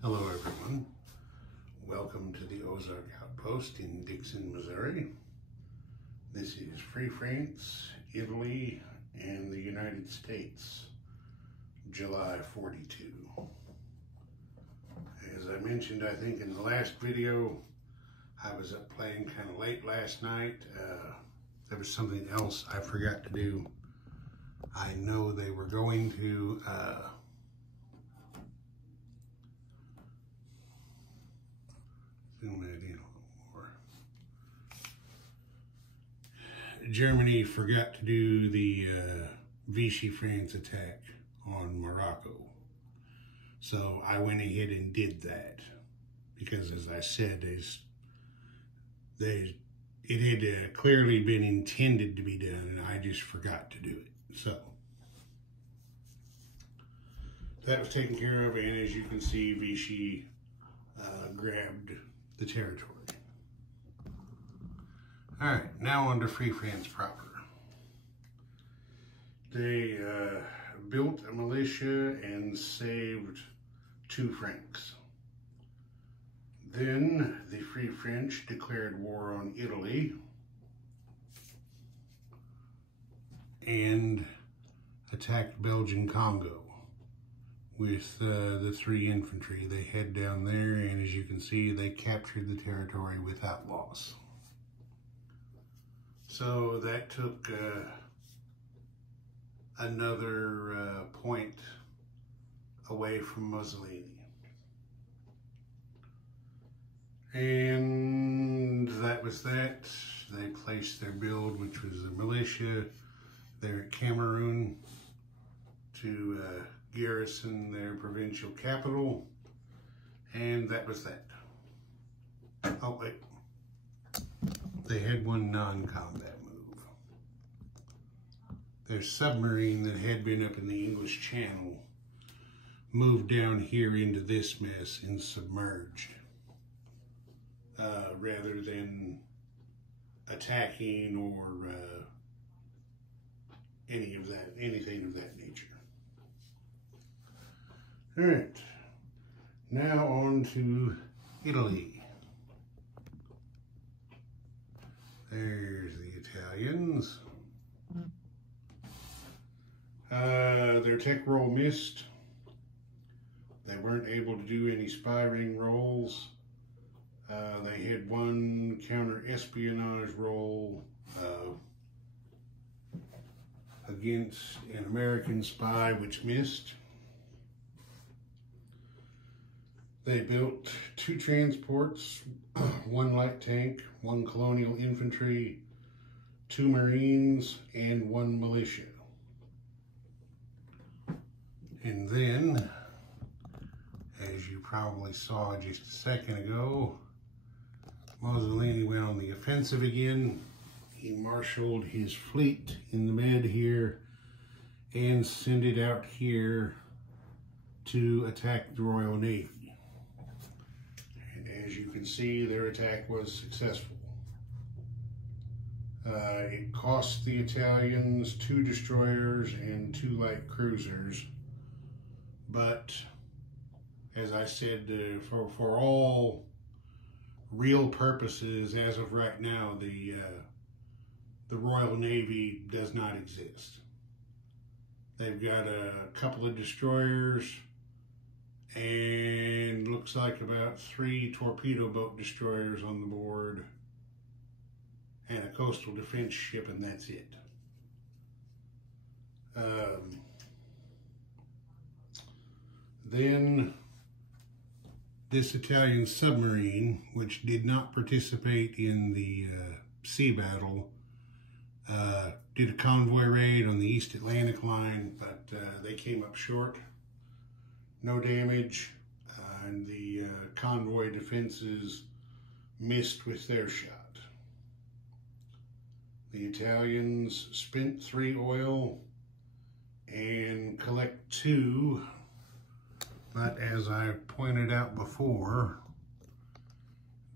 Hello everyone, welcome to the Ozark Outpost in Dixon, Missouri. This is Free France, Italy, and the United States, July 42. As I mentioned, I think in the last video, I was up playing kind of late last night. There was something else I forgot to do. I know they were going to zoom that in a little more. Germany forgot to do the Vichy France attack on Morocco. So I went ahead and did that because, as I said, it had clearly been intended to be done, and I just forgot to do it. So that was taken care of, and as you can see, Vichy grabbed the territory. All right, now on to Free France proper. They built a militia and saved 2 Franks. Then the Free French declared war on Italy and attacked Belgian Congo with the 3 infantry. They head down there, and as you can see, they captured the territory without loss. So that took another point away from Mussolini. And that was that. They placed their build, which was the militia, there at Cameroon to garrison their provincial capital, and that was that. Oh wait, they had one non-combat move. Their submarine that had been up in the English Channel moved down here into this mess and submerged, rather than attacking or anything of that nature. All right, now on to Italy. There's the Italians. Their tech roll missed. They weren't able to do any spy ring rolls. They had one counter-espionage roll against an American spy, which missed. They built 2 transports, 1 light tank, 1 colonial infantry, 2 Marines, and 1 militia. And then, as you probably saw just a second ago, Mussolini went on the offensive again. He marshaled his fleet in the Med here and sent it out here to attack the Royal Navy. As you can see, their attack was successful. It cost the Italians 2 destroyers and 2 light cruisers, but as I said, for all real purposes, as of right now, the Royal Navy does not exist. They've got a couple of destroyers and looks like about 3 torpedo boat destroyers on the board and a coastal defense ship, and that's it. Then this Italian submarine, which did not participate in the sea battle, did a convoy raid on the East Atlantic line, but they came up short. No damage, and the convoy defenses missed with their shot. The Italians spent 3 oil and collect 2, but as I pointed out before,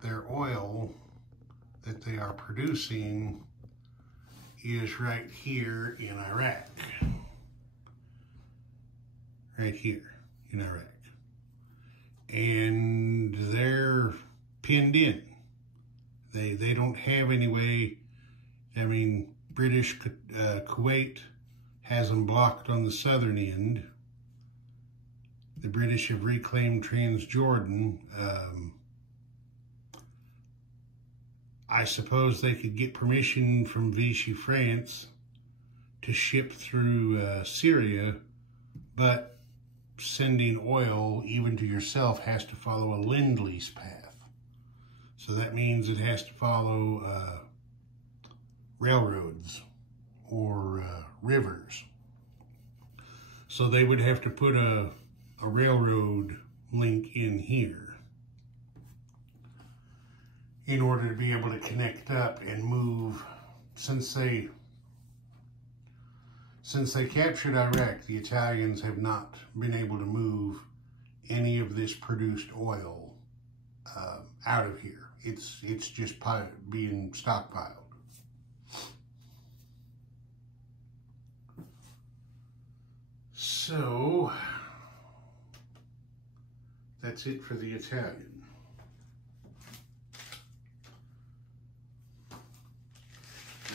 their oil that they are producing is right here in Iraq. Right here in Iraq. and they're pinned in. They don't have any way. I mean, British Kuwait has them blocked on the southern end. The British have reclaimed Transjordan. I suppose they could get permission from Vichy France to ship through Syria, but sending oil, even to yourself, has to follow a Lend-Lease path. So that means it has to follow railroads or rivers. So they would have to put a railroad link in here in order to be able to connect up and move. Since they captured Iraq, the Italians have not been able to move any of this produced oil out of here. It's just being stockpiled. So that's it for the Italian.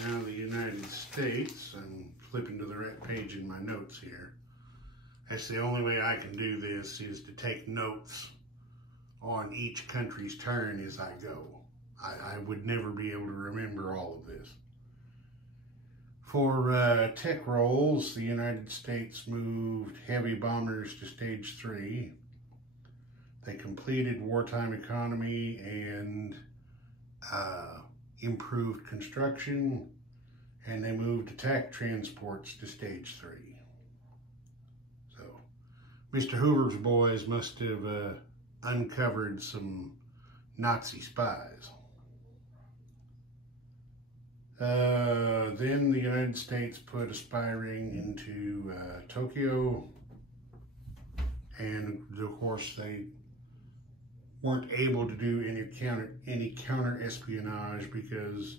Now the United States, I'm flipping to the right page in my notes here. That's the only way I can do this, is to take notes on each country's turn as I go. I would never be able to remember all of this. For tech rolls, the United States moved heavy bombers to stage 3. They completed wartime economy and improved construction, and they moved attack transports to stage 3. So Mr. Hoover's boys must have uncovered some Nazi spies. Then the United States put a spy ring into Tokyo, and of course they weren't able to do any counter espionage because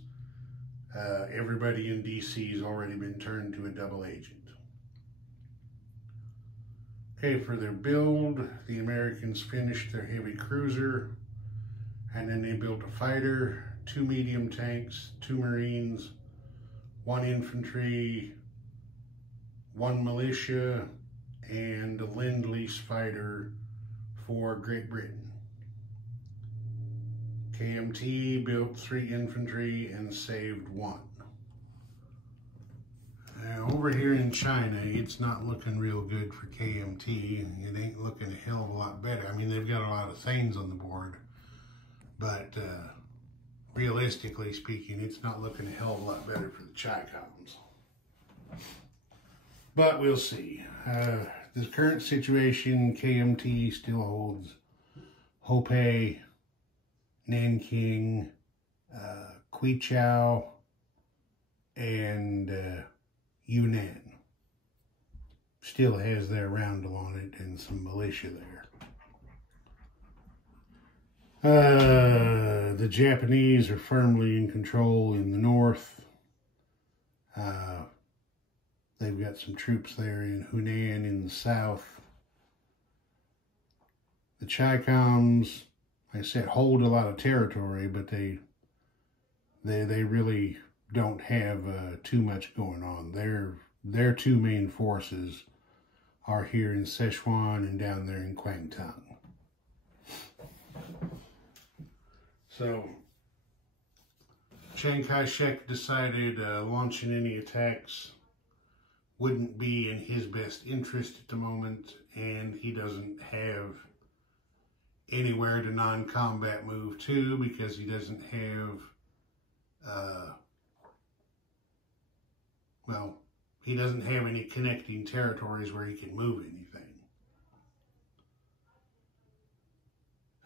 everybody in DC has already been turned to a double agent. Okay, for their build, the Americans finished their heavy cruiser, and then they built a fighter, 2 medium tanks, 2 Marines, 1 infantry, 1 militia, and a Lend-Lease fighter for Great Britain. KMT built 3 infantry and saved 1. Now, over here in China, it's not looking real good for KMT. It ain't looking a hell of a lot better. I mean, they've got a lot of things on the board, but realistically speaking, it's not looking a hell of a lot better for the Chi-Coms. But we'll see. The current situation, KMT still holds Hopei, Nanking, Quichao, and Yunnan. Still has their roundel on it and some militia there. The Japanese are firmly in control in the north. They've got some troops there in Hunan in the south. The Chi-Coms, like I said, hold a lot of territory, but they really don't have too much going on. Their 2 main forces are here in Sichuan and down there in Guangdong. So Chiang Kai-shek decided launching any attacks wouldn't be in his best interest at the moment, and he doesn't have anywhere to non-combat move to because he doesn't have, he doesn't have any connecting territories where he can move anything.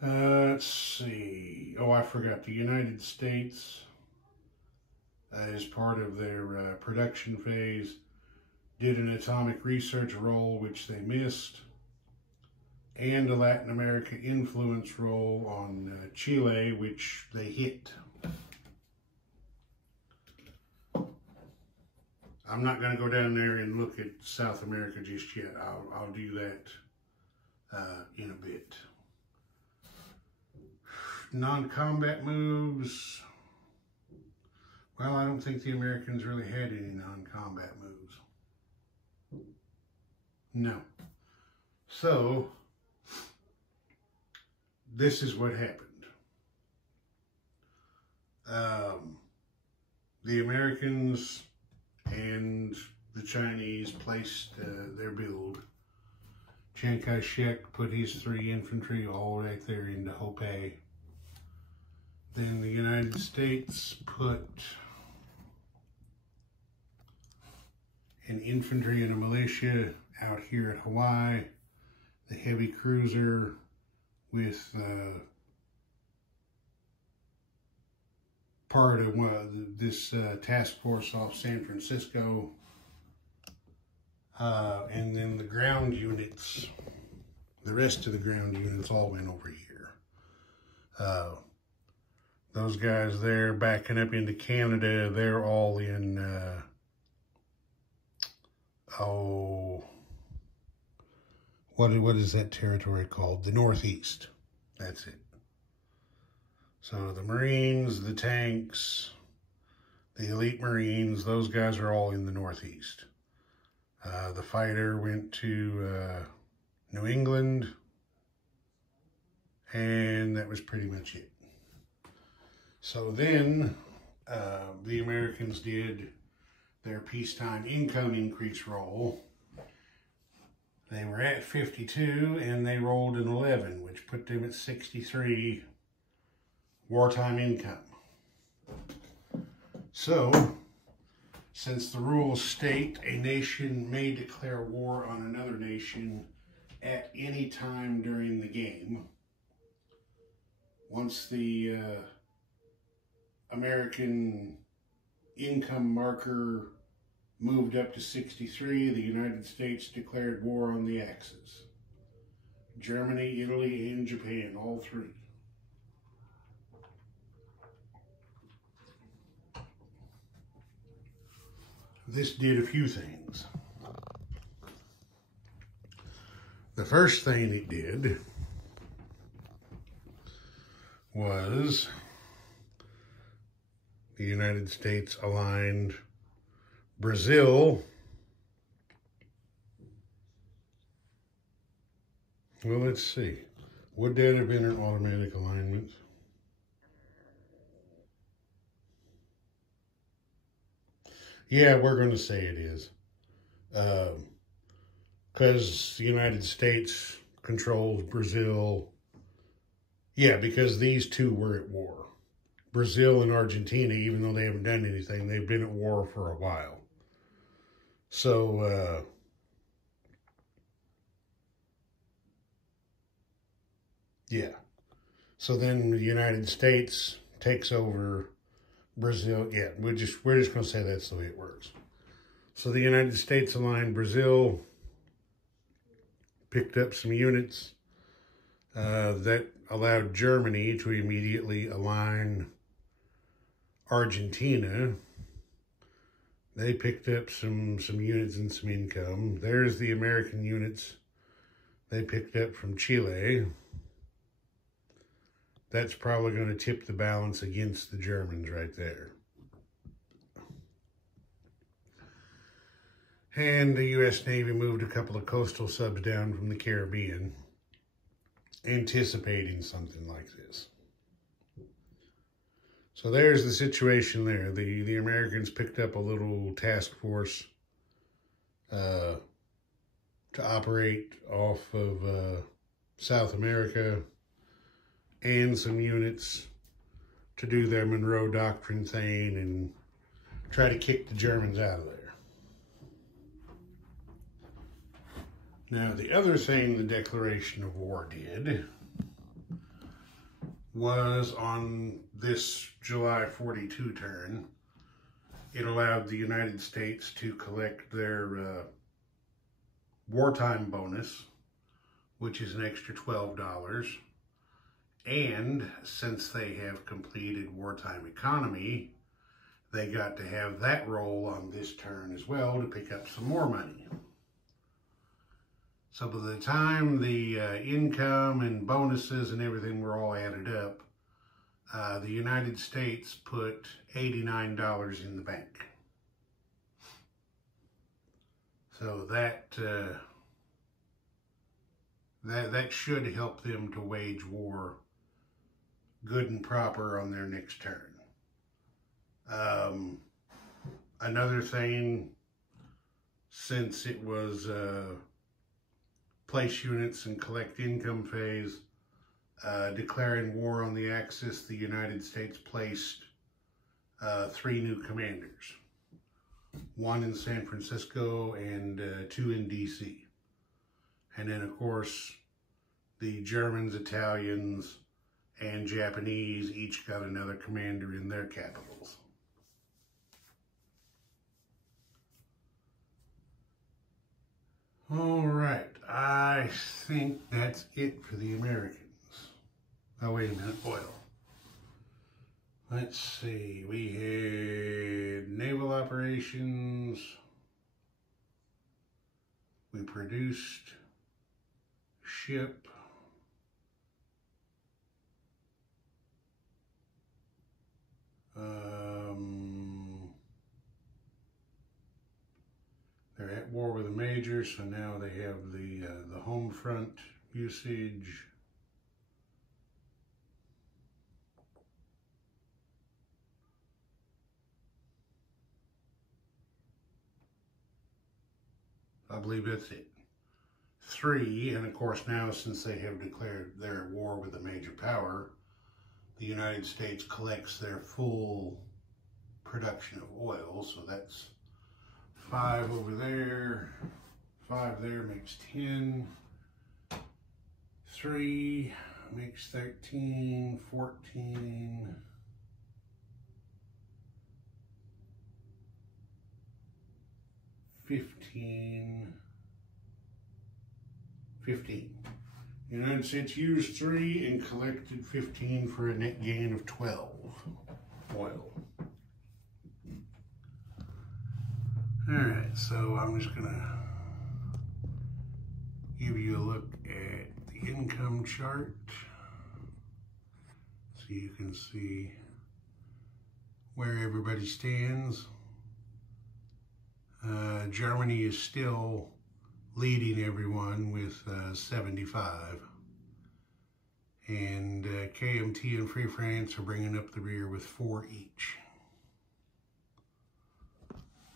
Let's see. Oh, I forgot. The United States, as part of their production phase, did an atomic research role, which they missed, and a Latin America influence role on Chile, which they hit. I'm not going to go down there and look at South America just yet. I'll do that in a bit. non-combat moves. Well, I don't think the Americans really had any non-combat moves. No. So, this is what happened. The Americans and the Chinese placed their build. Chiang Kai-shek put his 3 infantry all right there into Hopei. Then the United States put an infantry and a militia out here at Hawaii. The heavy cruiser with part of this task force off San Francisco. And then the ground units, the rest of the ground units all went over here. Those guys there backing up into Canada, they're all in, what is that territory called? The Northeast. That's it. So the Marines, the tanks, the elite Marines, those guys are all in the Northeast. The fighter went to New England, and that was pretty much it. So then the Americans did their peacetime income increase roll. They were at 52, and they rolled an 11, which put them at 63 wartime income. So, since the rules state a nation may declare war on another nation at any time during the game, once the American income marker moved up to 63, the United States declared war on the Axis. Germany, Italy, and Japan, all 3. This did a few things. The first thing it did was the United States aligned Brazil. Well, let's see. Would that have been an automatic alignment? Yeah, we're going to say it is. Because the United States controls Brazil. Yeah, because these two were at war. Brazil and Argentina, even though they haven't done anything, they've been at war for a while. So, yeah. So then the United States takes over Brazil. Yeah, we're just going to say that's the way it works. So the United States aligned Brazil, picked up some units that allowed Germany to immediately align Argentina. They picked up some units and some income. There's the American units they picked up from Chile. That's probably going to tip the balance against the Germans right there. And the U.S. Navy moved a couple of coastal subs down from the Caribbean, anticipating something like this. So there's the situation there. The Americans picked up a little task force to operate off of South America, and some units to do their Monroe Doctrine thing and try to kick the Germans out of there. Now, the other thing the declaration of war did was on this July 42 turn, it allowed the United States to collect their wartime bonus, which is an extra $12. And since they have completed wartime economy, they got to have that roll on this turn as well to pick up some more money. So by the time the income and bonuses and everything were all added up, The United States put $89 in the bank. So that should help them to wage war good and proper on their next turn. Another thing, since it was place units and collect income phase, declaring war on the Axis, the United States placed 3 new commanders. 1 in San Francisco and 2 in DC. And then, of course, the Germans, Italians, and Japanese each got another commander in their capitals. All right, I think that's it for the Americans. Oh, wait a minute, oil. Let's see, we had naval operations. We produced ship. They're at war with a major, so now they have the home front usage. I believe that's it. 3, and of course now since they have declared they're at war with a major power, the United States collects their full production of oil, so that's 5 over there, 5 there makes 10, 3 makes 13, 14, 15. The United States used 3 and collected 15 for a net gain of 12 oil. Alright, so I'm just going to give you a look at the income chart so you can see where everybody stands. Germany is still leading everyone with 75. And KMT and Free France are bringing up the rear with 4 each.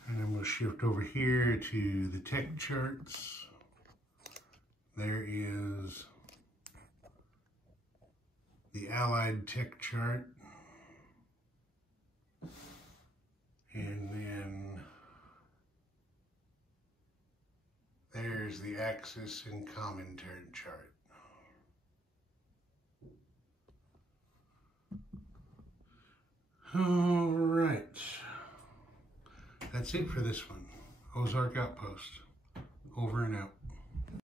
And then we'll shift over here to the tech charts. There is the Allied tech chart. And then there's the Axis and Comintern chart. All right. That's it for this one. Ozark Outpost. Over and out.